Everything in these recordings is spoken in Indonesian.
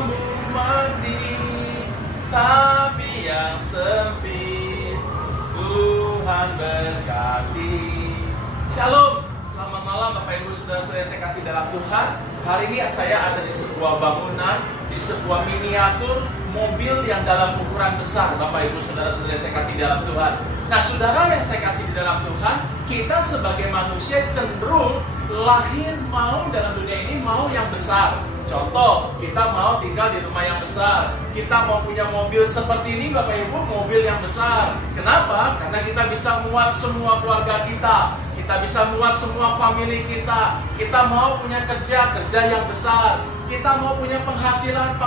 kamu mengerti, tapi yang sempit Tuhan berkati. Shalom, selamat malam Bapak Ibu Saudara-saudara yang saya kasih dalam Tuhan. Hari ini saya ada di sebuah bangunan, di sebuah miniatur mobil yang dalam ukuran besar, Bapak Ibu Saudara-saudara yang saya kasih dalam Tuhan. Nah, saudara yang saya kasih di dalam Tuhan, kita sebagai manusia cenderung lahir mau dalam dunia ini mau yang besar. Contoh, kita mau tinggal di rumah yang besar. Kita mau punya mobil seperti ini, Bapak Ibu, mobil yang besar. Kenapa? Karena kita bisa muat semua keluarga kita. Kita bisa muat semua family kita. Kita mau punya kerja yang besar. Kita mau punya penghasilan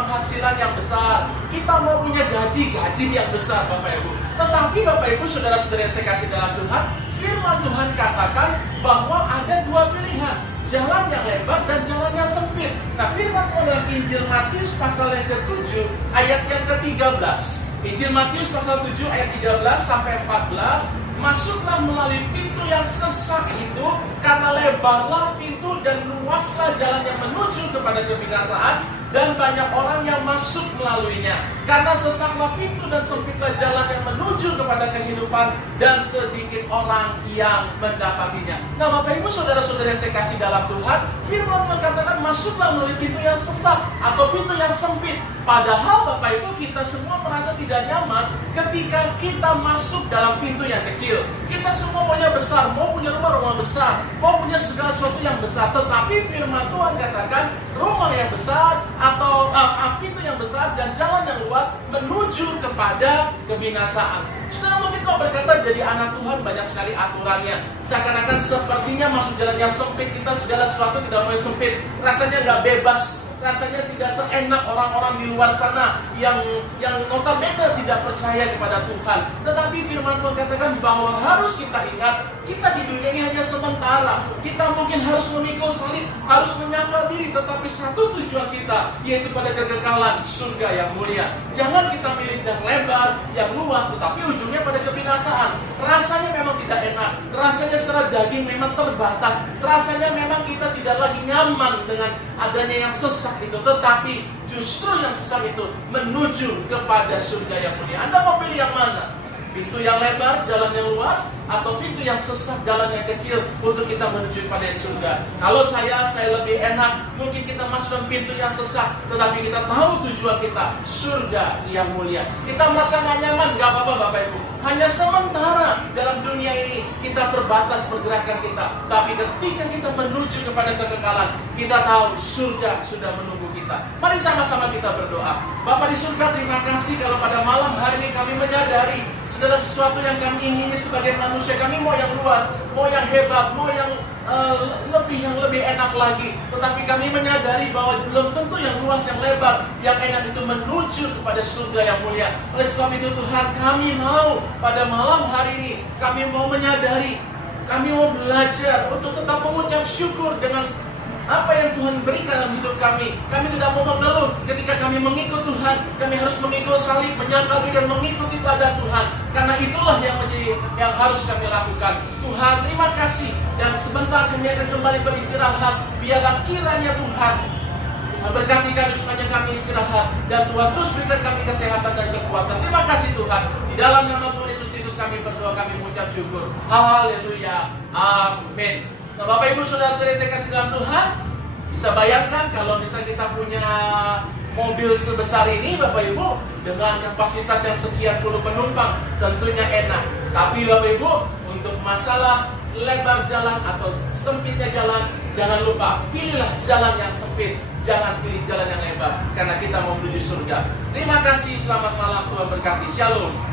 yang besar. Kita mau punya gaji yang besar, Bapak Ibu. Tetapi Bapak Ibu, saudara-saudara yang saya kasih dalam Tuhan, firman Tuhan katakan bahwa ada dua pilihan, jalan yang lebar dan jalan yang sempit. Nah, firman Tuhan dalam Injil Matius pasal yang ke-7 ayat yang ke-13. Injil Matius pasal 7 ayat 13 sampai 14. Masuklah melalui pintu yang sesak itu, karena lebarlah pintu dan luaslah jalan yang menuju kepada kebinasaan, dan banyak orang yang masuk melaluinya. Karena sesaklah pintu dan sempitlah jalan yang menuju kepada kehidupan, dan sedikit orang yang mendapatinya. Nah, Bapak Ibu saudara-saudara yang saya kasih dalam Tuhan, firman Tuhan katakan masuklah melalui pintu yang sesak atau pintu yang sempit. Padahal Bapak Ibu, kita semua merasa tidak nyaman ketika kita masuk dalam pintu yang kecil. Kita semua maunya besar, mau punya rumah besar, mau punya segala sesuatu yang besar. Tetapi firman Tuhan katakan rumah yang besar atau pintu yang besar dan jalan yang luas menuju kepada kebinasaan. Saudara, mungkin kau berkata jadi anak Tuhan banyak sekali aturannya. Seakan-akan sepertinya masuk jalan yang sempit, kita segala sesuatu tidak mau yang sempit. Rasanya nggak bebas. Rasanya tidak seenak orang-orang di luar sana yang notabene tidak percaya kepada Tuhan. Tetapi firman Tuhan katakan bahwa harus kita ingat, kita di dunia ini hanya sementara. Kita mungkin harus memikul salib, harus menyangkal diri, tetapi satu tujuan kita, yaitu pada kekekalan surga yang mulia. Jangan kita milih yang lebar, yang luas, tetapi ujungnya pada kebinasaan. Rasanya memang tidak enak, rasanya secara daging memang terbatas, rasanya memang kita tidak lagi nyaman dengan adanya yang sesak itu, tetapi justru yang sesak itu menuju kepada surga yang mulia. Anda mau pilih yang mana? Pintu yang lebar, jalan yang luas, atau pintu yang sesak, jalan yang kecil untuk kita menuju pada surga? Kalau saya lebih enak, mungkin kita masuk dalam pintu yang sesak, tetapi kita tahu tujuan kita, surga yang mulia. Kita merasa gak nyaman, gak apa-apa Bapak Ibu. Hanya sementara dalam dunia ini kita terbatas pergerakan kita. Tapi ketika kita menuju kepada kekekalan, kita tahu surga sudah menunggu kita. Mari sama-sama kita berdoa. Bapa di surga, terima kasih kalau pada malam hari ini kami menyadari segala sesuatu yang kami ingini sebagai manusia. Kami mau yang luas, mau yang hebat, mau yang lebih enak lagi. Tetapi kami menyadari bahwa belum tentu yang luas, yang lebar, yang enak itu menuju kepada surga yang mulia. Oleh sebab itu Tuhan, kami mau pada malam hari ini, kami mau menyadari, kami mau belajar untuk tetap mengucap syukur dengan apa yang Tuhan berikan dalam hidup kami. Kami tidak mau mengeluh ketika kami mengikut Tuhan. Kami harus mengikut salib, menyangkal diri dan mengikuti teladan Tuhan. Karena itulah yang harus kami lakukan. Tuhan, terima kasih. Dan sebentar kami akan kembali beristirahat. Biarlah kiranya Tuhan berkati kami sepanjang kami istirahat. Dan Tuhan terus berikan kami kesehatan dan kekuatan. Terima kasih Tuhan. Di dalam nama Tuhan Yesus Kristus kami berdoa, kami mengucap syukur. Haleluya. Amin. Nah, Bapak Ibu saudara-saudara saya kasih dalam Tuhan, bisa bayangkan kalau misalnya kita punya mobil sebesar ini Bapak Ibu, dengan kapasitas yang sekian puluh penumpang, tentunya enak. Tapi Bapak Ibu, untuk masalah lebar jalan atau sempitnya jalan, jangan lupa pilihlah jalan yang sempit, jangan pilih jalan yang lebar, karena kita mau menuju surga. Terima kasih, selamat malam, Tuhan berkati. Shalom.